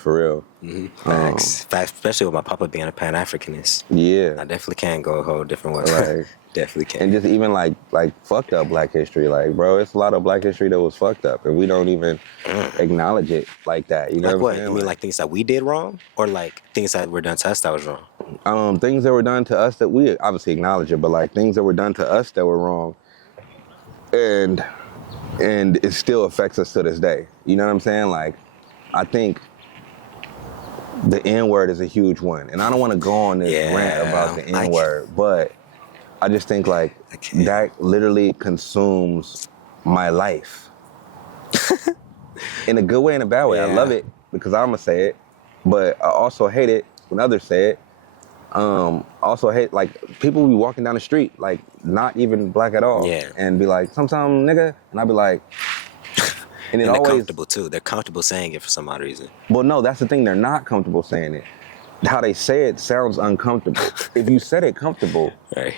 for real. Facts. Facts, especially with my papa being a Pan-Africanist. Yeah. I definitely can go a whole different way. Like, definitely can. and just even like fucked up Black history. Like, bro, it's a lot of Black history that was fucked up, and we don't even acknowledge it like that. You know like what what? I'm saying? You mean like things that we did wrong, or like things that were done to us that was wrong? Things that were done to us that we obviously acknowledge it, but like things that were done to us that were wrong, and it still affects us to this day. You know what I'm saying? Like, I think the N-word is a huge one, and I don't want to go on this rant about the N-word, but I just think like that literally consumes my life in a good way and a bad way. I love it because I'm gonna say it, but I also hate it when others say it. Also hate like people be walking down the street like not even Black at all, and be like, "Sometime nigga," and I be like, and they're comfortable too. They're comfortable saying it for some odd reason. Well, no, that's the thing. They're not comfortable saying it. How they say it sounds uncomfortable. If you said it comfortable,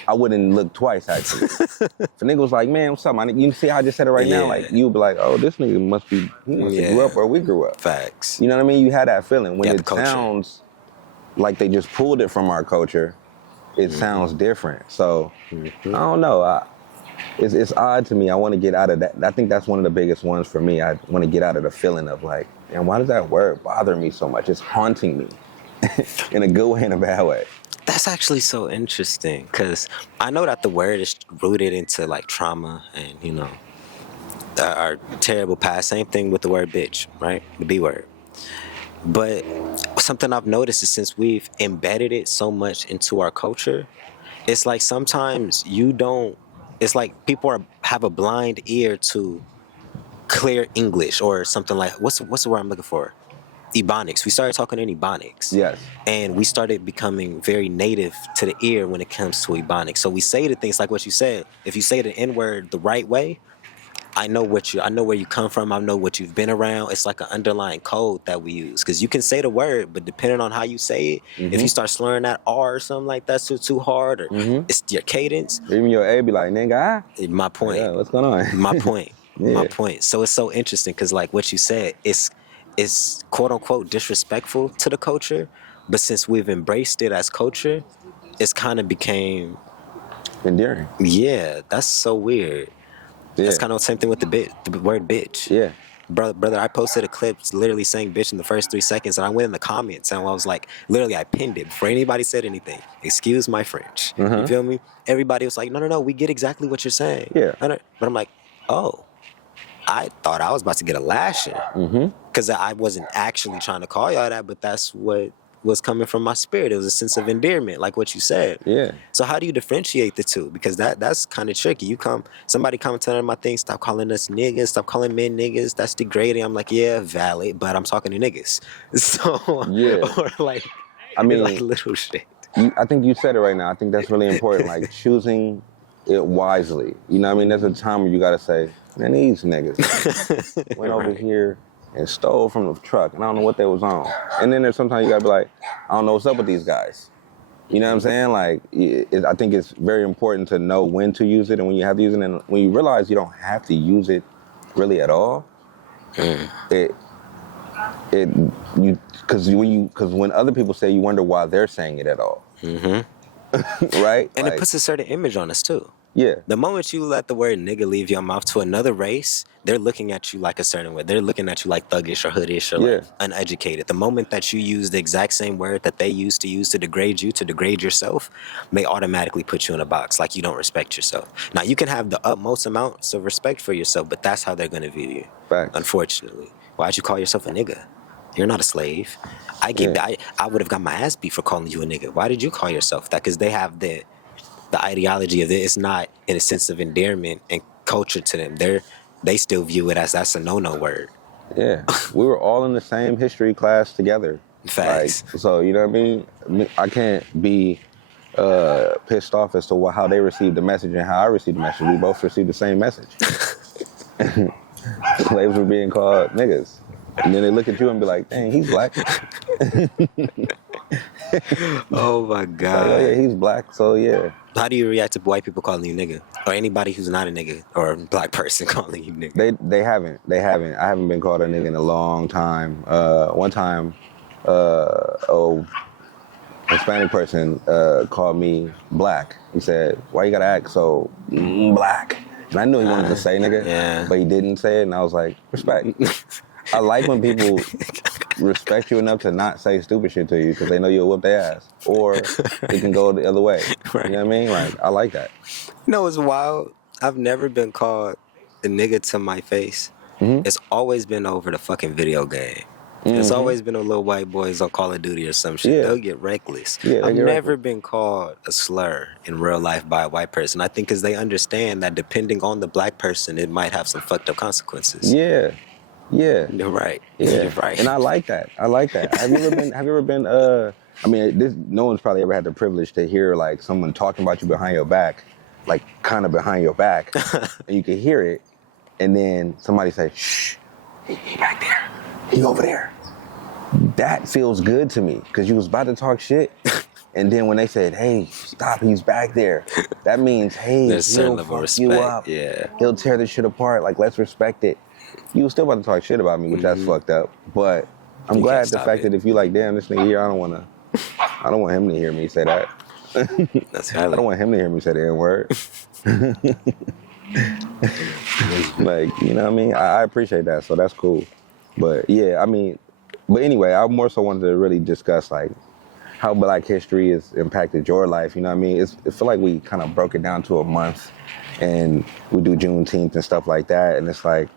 I wouldn't look twice, actually. If a nigga was like, man, what's up, man? You see how I just said it right now? Like, you'd be like, oh, this nigga must have grew up where we grew up. Facts. You know what I mean? You had that feeling. When it sounds like they just pulled it from our culture, it sounds different. So, I don't know. It's odd to me. I want to get out of that. I think that's one of the biggest ones for me. I want to get out of the feeling of like, man, why does that word bother me so much? It's haunting me in a good way and a bad way. That's actually so interesting because I know that the word is rooted into like trauma and, you know, our terrible past. Same thing with the word bitch, right? The B word. But something I've noticed is since we've embedded it so much into our culture, it's like sometimes it's like people have a blind ear to clear English or something like, what's the word I'm looking for? Ebonics. We started talking in Ebonics. Yes. And we started becoming very native to the ear when it comes to Ebonics. So we say the things like what you said. If you say the N-word the right way, I know where you come from. I know what you've been around. It's like an underlying code that we use. Because you can say the word, but depending on how you say it, if you start slurring that R or something like that too hard, or it's your cadence. Even your A be like, nigga, My point. Yeah, what's going on? My point. My point. So it's so interesting because like what you said, it's quote unquote disrespectful to the culture, but since we've embraced it as culture, it's kind of became endearing. Yeah, that's so weird. Yeah. That's kind of the same thing with the word bitch. Yeah. Brother, I posted a clip literally saying bitch in the first 3 seconds, and I went in the comments and I was like, literally, I pinned it before anybody said anything. Excuse my French. You feel me? Everybody was like, no, we get exactly what you're saying. Yeah. But I'm like, oh, I thought I was about to get a lashing. Because I wasn't actually trying to call y'all that, but that's what was coming from my spirit. It was a sense of endearment, like what you said. Yeah. So how do you differentiate the two? Because that's kind of tricky. Somebody commented on my thing, stop calling us niggas, stop calling men niggas, that's degrading. I'm like, yeah, valid, but I'm talking to niggas. So, or like, I mean, like little shit. I think you said it right now. I think that's really important, like choosing it wisely. You know what I mean? There's a time where you got to say, man, these niggas went over here and stole from the truck, and I don't know what they was on. And then there's sometimes you gotta be like, I don't know what's up with these guys. You know what I'm saying? Like, I think it's very important to know when to use it and when you have to use it. And when you realize you don't have to use it really at all, because when other people say, you wonder why they're saying it at all. Right? And it puts a certain image on us too. Yeah. The moment you let the word nigga leave your mouth to another race, they're looking at you like a certain way. They're looking at you like thuggish or hoodish or like uneducated. The moment that you use the exact same word that they used to use to degrade you, to degrade yourself, they automatically put you in a box like you don't respect yourself. Now, you can have the utmost amounts of respect for yourself, but that's how they're going to view you. Facts. Unfortunately. Why'd you call yourself a nigga? You're not a slave. I would have got my ass beat for calling you a nigga. Why did you call yourself that? Because they have the ideology of it. It's not in a sense of endearment and culture to them. They still view it as that's a no-no word. Yeah. We were all in the same history class together. Facts. Like, so, you know what I mean? I can't be pissed off as to how they received the message and how I received the message. We both received the same message. Slaves were being called niggas. And then they look at you and be like, dang, he's black. Oh my God. Like, oh yeah, he's black, so yeah. How do you react to white people calling you nigga? Or anybody who's not a nigga or a black person calling you nigga? They haven't. I haven't been called a nigga in a long time. One time a Hispanic person called me black. He said, "Why you gotta act so black?" And I knew he wanted to say nigga, Yeah. but he didn't say it, and I was like, respect. I like when people respect you enough to not say stupid shit to you because they know you'll whoop their ass, or it can go the other way. Right. You know what I mean? Like, I like that. You know, it's wild. I've never been called a nigga to my face. Mm-hmm. It's always been over the fucking video game. It's always been a little white boys on Call of Duty or some shit. Yeah. They'll get reckless. Yeah, they I've get never reckless. been called a slur in real life by a white person. I think because they understand that depending on the black person, it might have some fucked up consequences. Yeah. Yeah. You're right. Yeah, You're right. and I like that. I like that. Have you ever been? I mean, no one's probably ever had the privilege to hear like someone talking about you behind your back, like kind of behind your back, and you can hear it, and then somebody say, "Shh, he back there, he over there." That feels good to me because you was about to talk shit, and then when they said, "Hey, stop, he's back there," that means, hey, There's a certain he'll level of fuck you respect, up. yeah. He'll tear this shit apart. Like, let's respect it. You was still about to talk shit about me, which that's fucked up. But I'm You glad can't the stop fact it. that if you like, damn, this nigga here, I don't want him to hear me say that. That's I don't want him to hear me say the N-word. Like, you know what I mean? I appreciate that, so that's cool. But yeah, I mean, but anyway, I more so wanted to really discuss like how Black history has impacted your life. You know what I mean? It feel like we kind of broke it down to a month, and we do Juneteenth and stuff like that, and it's like,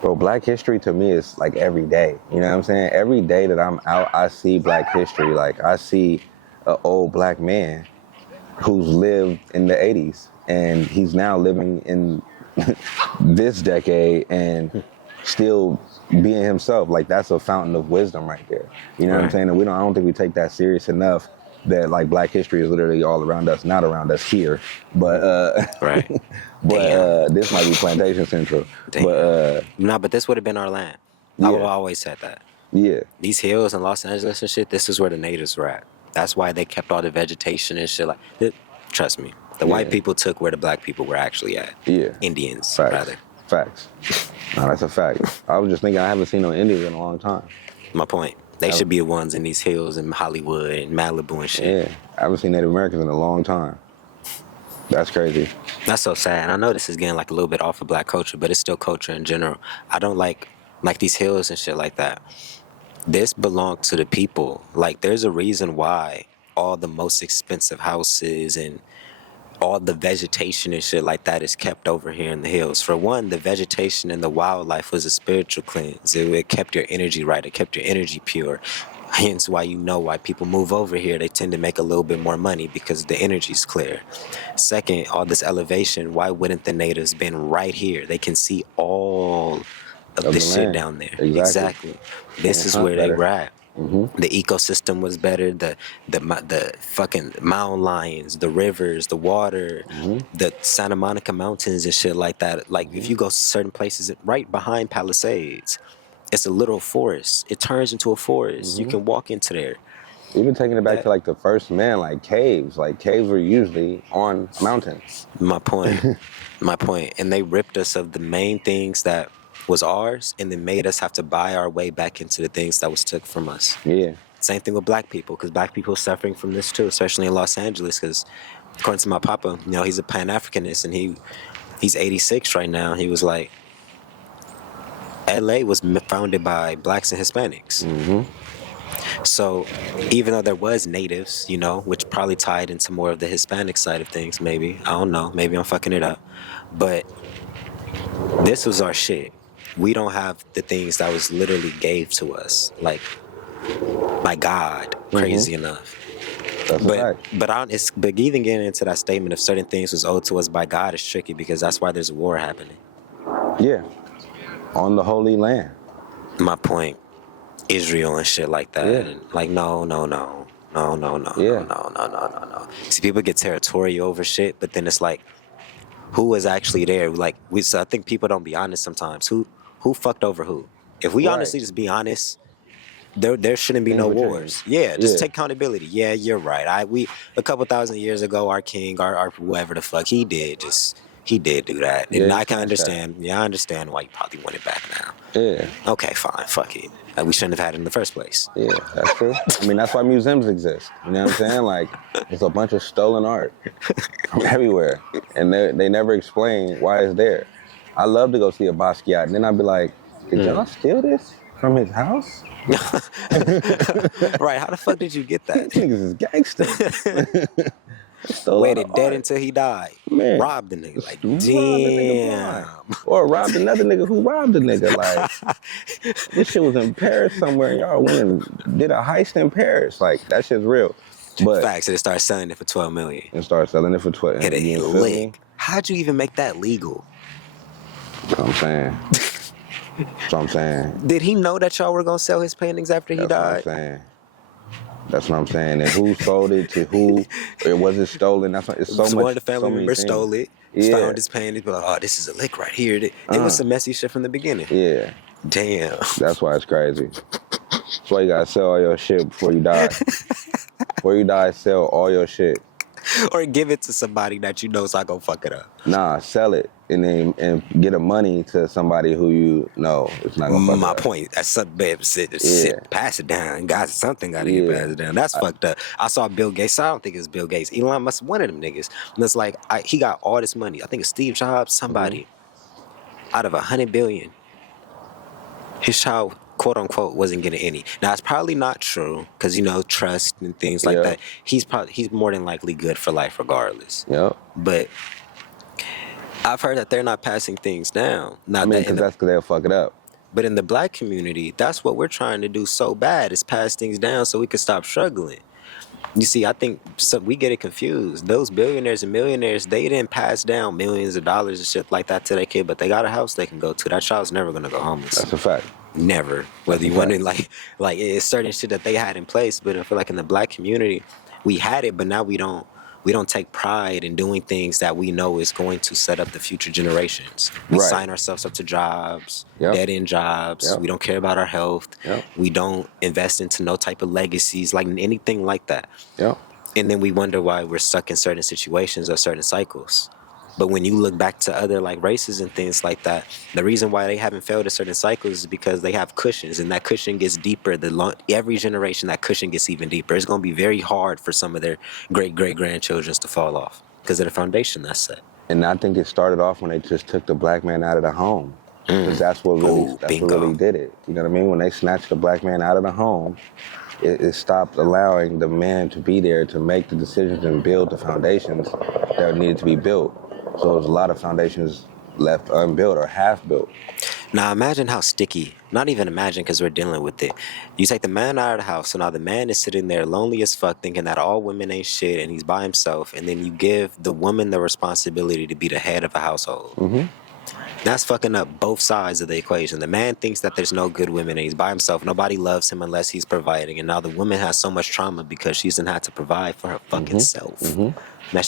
bro, Black history to me is like every day. You know what I'm saying? Every day that I'm out, I see Black history. Like I see an old Black man who's lived in the 80s, and he's now living in this decade and still being himself. Like that's a fountain of wisdom right there. You know what I'm Right. saying? And I don't think we take that serious enough that like Black history is literally all around us, not around us here, but Right. but Damn. this might be Plantation Central. Damn. But No, but this would have been our land. I would Yeah. always said that. yeah, These hills in Los Angeles and shit, this is where the natives were at. That's why they kept all the vegetation and shit. Like, trust me, the white Yeah. people took where the black people were actually at. Yeah. Indians, facts. rather. Facts. No, that's a fact. I was just thinking I haven't seen no Indians in a long time. My point. They should be the ones in these hills in Hollywood and Malibu and shit. Yeah, I haven't seen Native Americans in a long time. That's crazy. That's so sad. I know this is getting like a little bit off of black culture, but it's still culture in general. I don't like these hills and shit like that. This belonged to the people. Like there's a reason why all the most expensive houses and all the vegetation and shit like that is kept over here in the hills. For one, the vegetation and the wildlife was a spiritual cleanse. It kept your energy right. It kept your energy pure. Hence why you know why people move over here. They tend to make a little bit more money because the energy's clear. Second, all this elevation, why wouldn't the natives been right here? They can see all of the this shit land. down there. Exactly. This is hunt where they better. were at. The ecosystem was better. The fucking mountain lions, the rivers, the water, the Santa Monica Mountains and shit like that. Like if you go certain places, right behind Palisades, it's a little forest. It turns into a forest. You can walk into there. Even taking it back to like the first man, like caves. Like caves were usually on mountains. My point. My point. And they ripped us of the main things that was ours and then made us have to buy our way back into the things that was took from us. Yeah. Same thing with black people, because black people are suffering from this too, especially in Los Angeles, because according to my papa, you know, he's a Pan-Africanist and he's 86 right now. He was like, LA was founded by blacks and Hispanics. So even though there was natives, you know, which probably tied into more of the Hispanic side of things, maybe. I don't know. Maybe I'm fucking it up. But this was our shit. We don't have the things that was literally gave to us, like by God, crazy enough. That's a fact. But even getting into that statement of certain things was owed to us by God is tricky because that's why there's a war happening. Yeah. On the Holy Land. My point, Israel and shit like that. Yeah. And like no. Yeah. See, people get territorial over shit, but then it's like, who was actually there? Like so I think people don't be honest sometimes. Who fucked over who? If we Right. honestly just be honest, there shouldn't be no Things would wars. change. Yeah, just Yeah. take accountability. Yeah, you're right. We a couple thousand years ago, our king, our whoever the fuck he did do that, and Yeah, I can he smashed that. understand. Yeah, I understand why you probably want it back now. Yeah. Okay, fine, fuck it. Like, we shouldn't have had it in the first place. Yeah, that's true. I mean, that's why museums exist. You know what I'm saying? Like, there's a bunch of stolen art from everywhere, and they never explain why it's there. I love to go see a Basquiat, and then I'd be like, did y'all steal this from his house? Right, how the fuck did you get that? These niggas is gangster. They stole all Waited the dead art. until he died. Man. Robbed the nigga. Like, Robbed the nigga damn. blind. Or robbed another nigga who robbed the nigga. Like, this shit was in Paris somewhere, and y'all went and did a heist in Paris. Like, that shit's real. But Facts, they start selling it for $12 million. and start selling it for 12. Get you a feel me? lick. How'd you even make that legal? That's what I'm saying. That's what I'm saying. Did he know that y'all were gonna sell his paintings after he That's died? what I'm saying. That's what I'm saying. And who sold it to who? Or was it stolen? That's what, it's so So much. one of the family so many members things. stole it, Yeah. found his paintings, but like, oh, this is a lick right here. It was some messy shit from the beginning. Yeah. Damn. That's why it's crazy. That's why you gotta sell all your shit before you die. Before you die, sell all your shit. Or give it to somebody that you know is not gonna fuck it up. Nah, sell it and get a money to somebody who you know is not gonna fuck My it up. point. That's something, babe. Yeah. Pass it down. Guys, something gotta Yeah. get passed down. That's fucked up. I saw Bill Gates. I don't think it's Bill Gates. Elon Musk, one of them niggas. And it's like he got all this money. I think it's Steve Jobs, somebody. Out of 100 billion, his child, quote unquote, wasn't getting any. Now it's probably not true because trust and things like Yeah. that. He's more than likely good for life regardless. Yep. But I've heard that they're not passing things down. Not I mean, that in because the that's because they'll fuck it up. But in the black community, that's what we're trying to do so bad is pass things down so we can stop struggling. You see, I think we get it confused. Those billionaires and millionaires, they didn't pass down millions of dollars and shit like that to their kid, but they got a house they can go to. That child's never going to go homeless. That's a fact. Never. Whether you That's a want to, like it's certain shit that they had in place, but I feel like in the black community, we had it, but now we don't take pride in doing things that we know is going to set up the future generations. We Right. sign ourselves up to jobs, Yep. dead-end jobs. Yep. We don't care about our health. Yep. We don't invest into no type of legacies, like anything like that. Yep. And then we wonder why we're stuck in certain situations or certain cycles. But when you look back to other like races and things like that, the reason why they haven't failed at certain cycles is because they have cushions, and that cushion gets deeper. Every generation, that cushion gets even deeper. It's going to be very hard for some of their great-great-grandchildren to fall off because of the foundation that's set. And I think it started off when they just took the black man out of the home. Because that's what really, bingo. did it. You know what I mean? When they snatched the black man out of the home, it stopped allowing the man to be there to make the decisions and build the foundations that needed to be built. So there's a lot of foundations left unbuilt or half built. Now imagine how sticky, not even imagine because we're dealing with it. You take the man out of the house, so now the man is sitting there lonely as fuck thinking that all women ain't shit and he's by himself, and then you give the woman the responsibility to be the head of a household. Mm-hmm. That's fucking up both sides of the equation. The man thinks that there's no good women and he's by himself. Nobody loves him unless he's providing. And now the woman has so much trauma because she doesn't have to provide for her fucking self. Now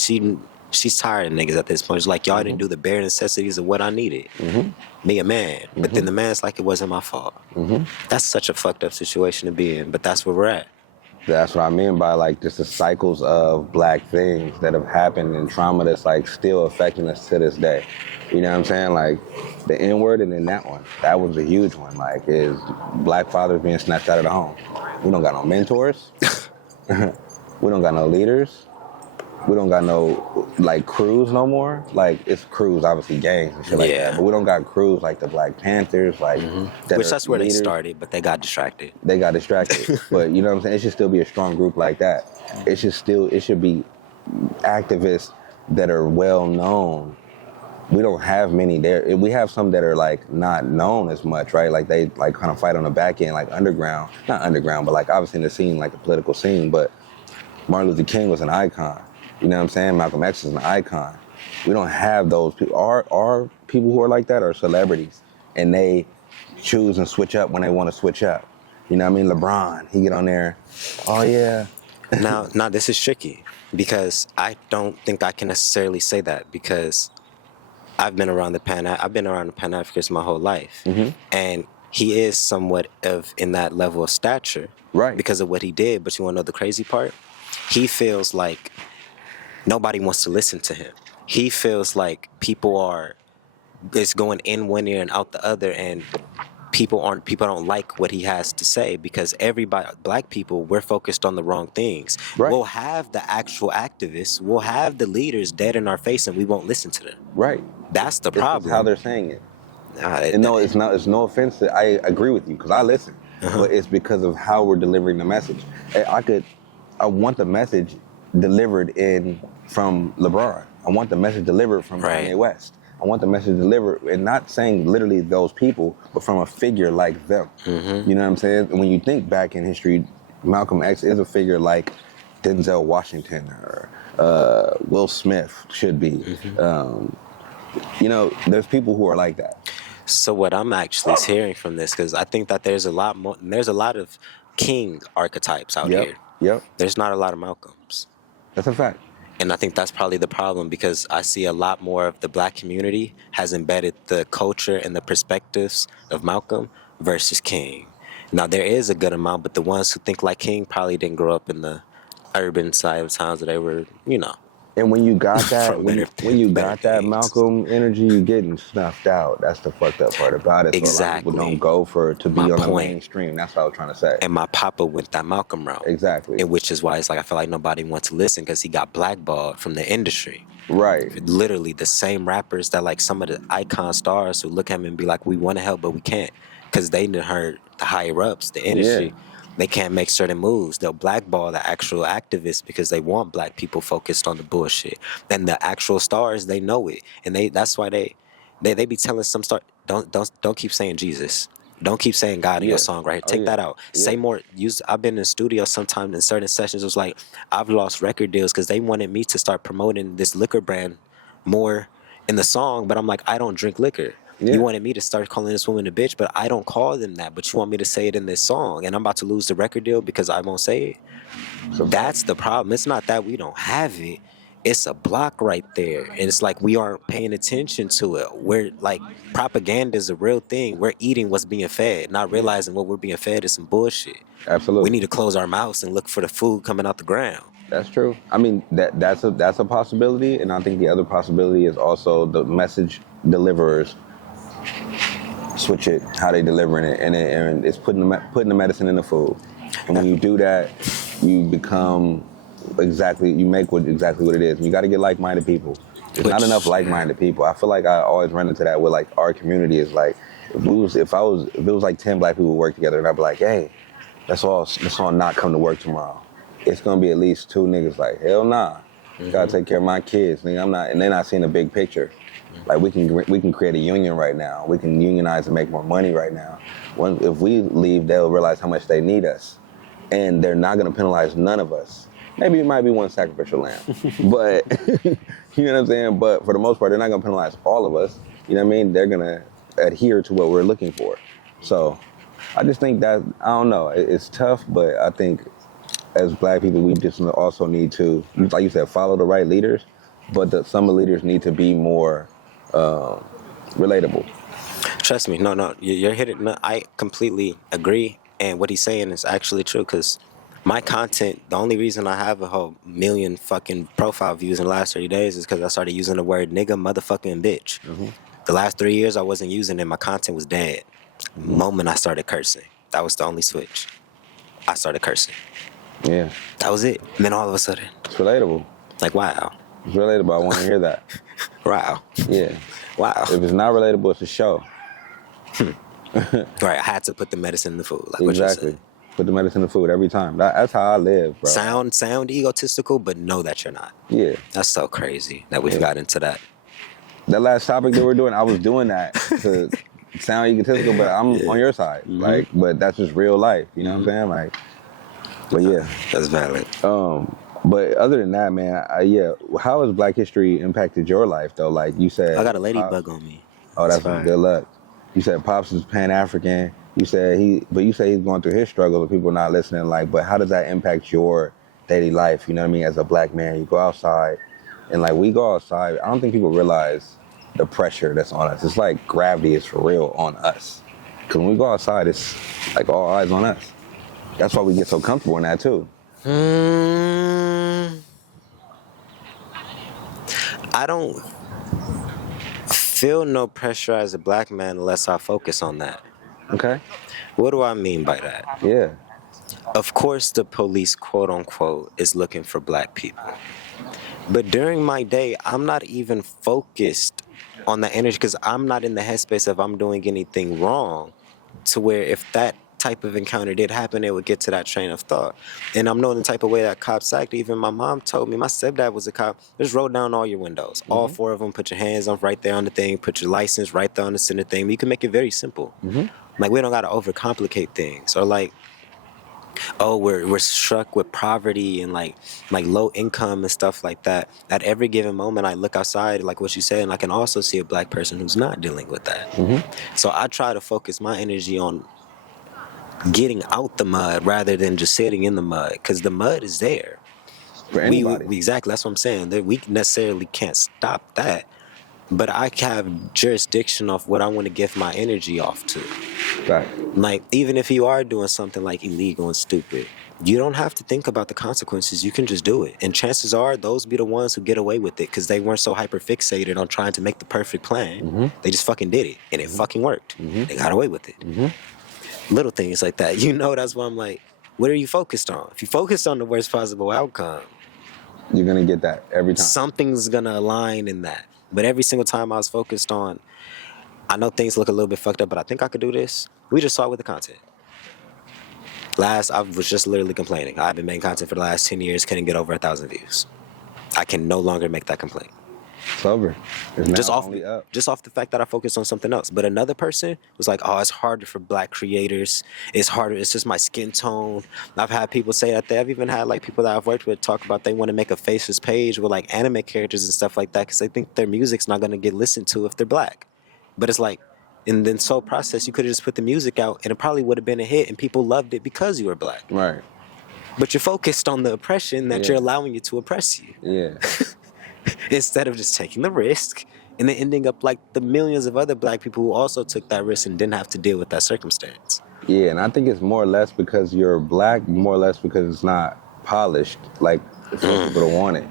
she's tired of niggas at this point. It's like, y'all didn't do the bare necessities of what I needed. Me, a man. But then the man's like, it wasn't my fault. That's such a fucked up situation to be in, but that's where we're at. That's what I mean by like just the cycles of black things that have happened and trauma that's like still affecting us to this day. You know what I'm saying? Like the N-word and then that one. That was a huge one. Like is black fathers being snatched out of the home. We don't got no mentors. We don't got no leaders. We don't got no like crews no more. Like it's crews, obviously gangs and shit like Yeah. that. But we don't got crews like the Black Panthers, like that Which are that's where leaders. they started, but they got distracted. They got distracted. But you know what I'm saying? It should still be a strong group like that. It should be activists that are well known. We don't have many there. We have some that are like not known as much, right? Like they like kind of fight on the back end, like underground. Not underground, but like obviously in the scene, like the political scene. But Martin Luther King was an icon. You know what I'm saying? Malcolm X is an icon. We don't have those people. Our people who are like that are celebrities, and they choose and switch up when they want to switch up. You know what I mean? LeBron, he get on there. Oh yeah. Now this is tricky because I don't think I can necessarily say that because I've been around the Pan-Africans my whole life, and he is somewhat of in that level of stature, Right. Because of what he did. But you want to know the crazy part? He feels like nobody wants to listen to him. He feels like it's going in one ear and out the other, and people don't like what he has to say because everybody, black people, we're focused on the wrong things. Right. We'll have the actual activists, we'll have the leaders dead in our face, and we won't listen to them. Right. That's the It's just problem. how they're saying it. Nah, And no, it's not. It's no offense. I agree with you because I listen, but it's because of how we're delivering the message. I want the message delivered from LeBron. I want the message delivered from Right. Kanye West. I want the message delivered, and not saying literally those people, but from a figure like them. You know what I'm saying? And when you think back in history, Malcolm X is a figure like Denzel Washington or Will Smith should be. You know, there's people who are like that. So what I'm actually hearing from this, because I think that there's a lot more. There's a lot of king archetypes out here. Yep. There's not a lot of Malcolms. That's a fact. And I think that's probably the problem because I see a lot more of the black community has embedded the culture and the perspectives of Malcolm versus King. Now, there is a good amount, but the ones who think like King probably didn't grow up in the urban side of towns that they were, you know. And when you got that, From when you better got that things. Malcolm energy, you getting snuffed out. That's the fucked up part about it. So a lot of Exactly. people don't go to be My on the point. mainstream. That's what I was trying to say. And my papa went that Malcolm route. Exactly. And which is why it's like I feel like nobody wants to listen because he got blackballed from the industry. Right. Literally the same rappers that like some of the icon stars who look at him and be like, we want to help, but we can't. Because they done heard the higher ups, the industry. Yeah. They can't make certain moves. They'll blackball the actual activists because they want black people focused on the bullshit. And the actual stars, they know it. And that's why they be telling some stars, don't keep saying Jesus. Don't keep saying God in your song right here. Take that out. Say more. I've been in the studio sometimes in certain sessions. It was like I've lost record deals because they wanted me to start promoting this liquor brand more in the song, but I'm like, I don't drink liquor. Yeah. You wanted me to start calling this woman a bitch, but I don't call them that. But you want me to say it in this song, and I'm about to lose the record deal because I won't say it. So That's the problem. It's not that we don't have it. It's a block right there. And it's like we aren't paying attention to it. We're like, propaganda is a real thing. We're eating what's being fed, not realizing what we're being fed is some bullshit. absolutely. We need to close our mouths and look for the food coming out the ground. That's true. I mean, that's a possibility, and I think the other possibility is also the message deliverers switch it how they delivering it, and it's putting the medicine in the food. And when you do that, you become you make exactly what it is. And you got to get like-minded people. There's not enough like-minded people. I feel like I always run into that with like our community. Is like if it was like 10 black people who work together, and I'd be like, hey, let's all not come to work tomorrow. It's gonna be at least 2 niggas like, hell nah. Gotta take care of my kids. Nigga, I'm not, and they're not seeing the big picture. Like we can create a union right now. We can unionize and make more money right now. If we leave, they'll realize how much they need us, and they're not gonna penalize none of us. Maybe it might be one sacrificial lamb, but you know what I'm saying. But for the most part, they're not gonna penalize all of us. You know what I mean? They're gonna adhere to what we're looking for. So I just think that I don't know. It's tough, but I think as black people, we just also need to, like you said, follow the right leaders, but some of the leaders need to be more relatable. Trust me, no, you're hitting. No, I completely agree, and what he's saying is actually true. Because my content, the only reason I have a whole million fucking profile views in the last 30 days is because I started using the word nigga, motherfucker, and bitch. The last 3 years I wasn't using it. My content was dead. The moment I started cursing, that was the only switch. I started cursing. Yeah, That was it. And then all of a sudden, it's relatable. like, wow, It's relatable. I want to hear that. wow, Yeah. wow. If it's not relatable, it's a show. Right, I had to put the medicine in the food. Like what you Exactly. said. Put the medicine in the food every time. That's how I live, bro. Sound egotistical, but know that you're not. Yeah. That's so crazy that we've got into that. That last topic that we're doing, I was doing that to sound egotistical, but I'm on your side. Like, but that's just real life. You know what I'm saying? Like, but yeah. That's valid. But other than that, man, how has Black History impacted your life though? Like you said, I got a ladybug on me. Oh, that's fine. good luck. You said Pops is Pan-African. You said he's going through his struggles, and people not listening. Like, but how does that impact your daily life? You know what I mean? As a black man, you go outside, and like we go outside. I don't think people realize the pressure that's on us. It's like gravity is for real on us. Because when we go outside, it's like all eyes on us. That's why we get so comfortable in that too. I don't feel no pressure as a black man unless I focus on that. Okay. What do I mean by that? Yeah. Of course, the police, quote unquote, is looking for black people. But during my day, I'm not even focused on the energy because I'm not in the headspace of I'm doing anything wrong to where if that type of encounter did happen, it would get to that train of thought. And I'm knowing the type of way that cops act. Even my mom told me, my stepdad was a cop, just roll down all your windows. All 4 of them, put your hands on right there on the thing, put your license right there on the center thing. You can make it very simple. Like, we don't got to overcomplicate things. Or like, oh, we're struck with poverty and like low income and stuff like that. At every given moment, I look outside, like what you said, and I can also see a black person who's not dealing with that. So I try to focus my energy on getting out the mud rather than just sitting in the mud, because the mud is there. For anybody. Exactly, that's what I'm saying. That we necessarily can't stop that, but I have jurisdiction of what I want to give my energy off to. Right. Like, even if you are doing something like illegal and stupid, you don't have to think about the consequences. You can just do it. And chances are those be the ones who get away with it because they weren't so hyper fixated on trying to make the perfect plan. They just fucking did it and it fucking worked. They got away with it. Little things like that. That's why I'm like, what are you focused on? If you focused on the worst possible outcome, You're going to get that every time. something's going to align in that. But every single time I was focused on, I know things look a little bit fucked up, but I think I could do this. We just saw it with the content. I was just literally complaining. I've been making content for the last 10 years, couldn't get over 1,000 views. I can no longer make that complaint. It's over. It's now Just off only up. the fact that I focused on something else. But another person was like, oh, it's harder for black creators. It's harder. It's just my skin tone. I've had people say that. I've even had like people that I've worked with talk about they want to make a faceless page with like anime characters and stuff like that because they think their music's not going to get listened to if they're black. But it's like, in the soul process, you could have just put the music out and it probably would have been a hit and people loved it because you were black. Right. But you're focused on the oppression that Yeah. you're allowing you to oppress you. Yeah. Instead of just taking the risk and then ending up like the millions of other black people who also took that risk and didn't have to deal with that circumstance. Yeah, and I think it's more or less because you're black, more or less because it's not polished like most people don't want it.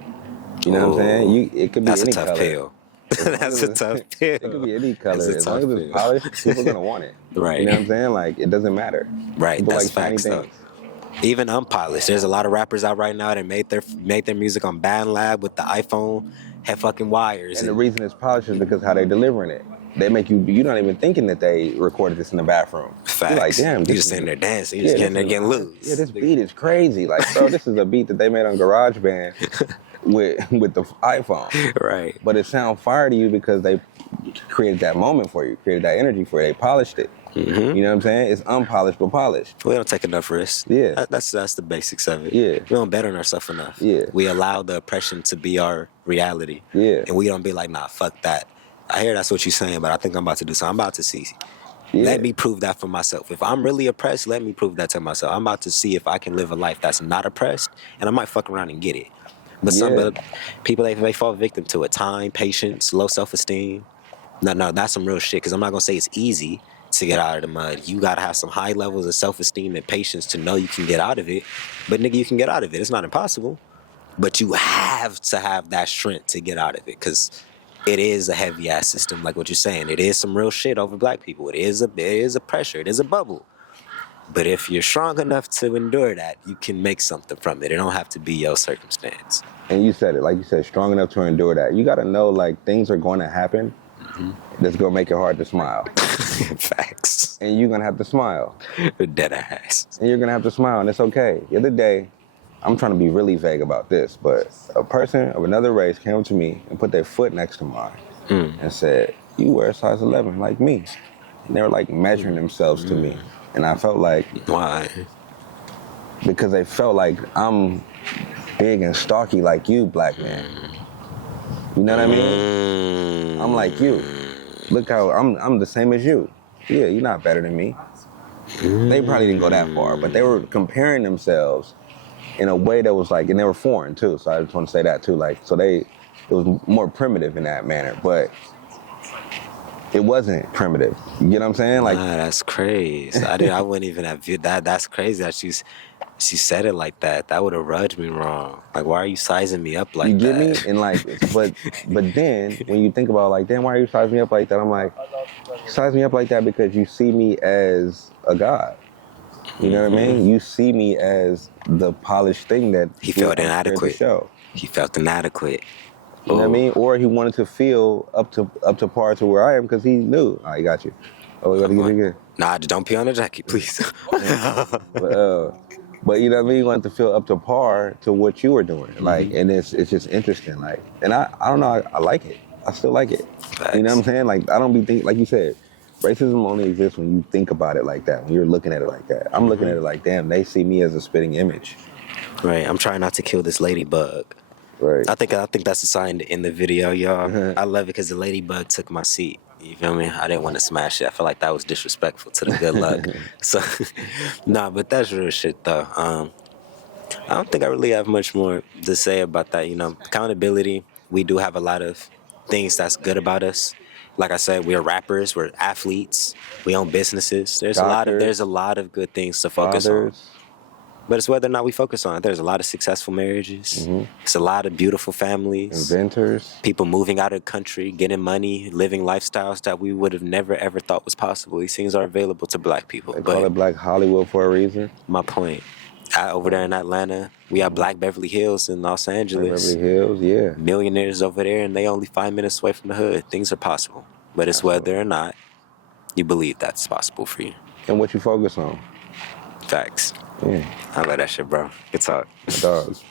You know what I'm saying? It could be That's a any tough color. pill. That's a tough pill. It could be any color. That's a As long tough as it's pill. polished, people are gonna want it. Right. You know what I'm saying? Like it doesn't matter. Right, People that's like shiny facts, though. things. Even unpolished. There's a lot of rappers out right now that made their music on BandLab with the iPhone, had fucking wires. And the reason it's polished is because how they delivering it. They make you're not even thinking that they recorded this in the bathroom. Facts. You're like, damn, You this just is- sitting there dancing. You just this getting there is- getting loose. Yeah, this beat is crazy. Like, bro, this is a beat that they made on GarageBand with the iPhone. Right. But it sounds fire to you because they created that moment for you, created that energy for you. They polished it. You know what I'm saying? It's unpolished but polished. We don't take enough risks. Yeah. That's the basics of it. Yeah. We don't bet on ourselves enough. Yeah. We allow the oppression to be our reality. Yeah. And we don't be like, nah, fuck that. I hear that's what you're saying, but I think I'm about to do something. I'm about to see. Yeah. Let me prove that for myself. If I'm really oppressed, let me prove that to myself. I'm about to see if I can live a life that's not oppressed, and I might fuck around and get it. But some Yeah. people, they fall victim to it. Time, patience, low self-esteem. No, that's some real shit, because I'm not going to say it's easy to get out of the mud. You got to have some high levels of self-esteem and patience to know you can get out of it. But nigga, you can get out of it. It's not impossible. But you have to have that strength to get out of it, because it is a heavy ass system, like what you're saying. It is some real shit over black people. It is a pressure. It is a bubble. But if you're strong enough to endure that, you can make something from it. It don't have to be your circumstance. And you said it, like you said, strong enough to endure that. You got to know, like, things are going to happen that's going to make it hard to smile. Facts. And you're going to have to smile. Dead ass. And you're going to have to smile, and it's okay. The other day, I'm trying to be really vague about this, but a person of another race came up to me and put their foot next to mine and said, you wear a size 11 like me. And they were like measuring themselves to me. And I felt like, Why? because they felt like I'm big and stocky like you, black man. You know what I mean? I'm like you. Look how I'm the same as you. Yeah, you're not better than me. They probably didn't go that far, but they were comparing themselves in a way that was like, and they were foreign too. So I just want to say that too. Like, so it was more primitive in that manner, but it wasn't primitive. You know what I'm saying? Like, Nah, that's crazy. I wouldn't even have viewed that. That's crazy that She said it like that. That would have rubbed me wrong. Like, why are you sizing me up like You get me? that? And like, but then when you think about like, damn, why are you sizing me up like that? I'm like, you size me up like that because you see me as a god. You know what I mean? You see me as the polished thing that He felt I'm scared to inadequate. show. He felt inadequate. You know what I mean? Or he wanted to feel up to par to where I am because he knew. Oh, he got you. Oh, we got to get it again. Nah, don't pee on the jacket, please. But you know what I mean? He wanted to feel up to par to what you were doing. Like, and it's just interesting. Like, and I don't know, I like it. I still like it. Facts. You know what I'm saying? Like, I don't be think like you said, racism only exists when you think about it like that, when you're looking at it like that. I'm looking at it like, damn, they see me as a spitting image. Right, I'm trying not to kill this ladybug. Right. I think that's a sign to end the video, y'all. I love it because the ladybug took my seat. You feel me? I didn't want to smash it. I feel like that was disrespectful to the good luck. So, nah, but that's real shit though. I don't think I really have much more to say about that. You know, accountability. We do have a lot of things that's good about us. Like I said, we're rappers, we're athletes, we own businesses. There's Doctors. a lot of good things to focus on. Fathers. But it's whether or not we focus on it. There's a lot of successful marriages. It's a lot of beautiful families. Inventors. People moving out of the country, getting money, living lifestyles that we would have never ever thought was possible. These things are available to black people. They call it Black Hollywood for a reason. My point, over there in Atlanta, we have Black Beverly Hills in Los Angeles. Beverly Hills, yeah. Millionaires over there, and they only 5 minutes away from the hood. Things are possible. But it's whether or not you believe that's possible for you. And what you focus on. Facts. Yeah. I love that shit, bro. Good talk. My dogs.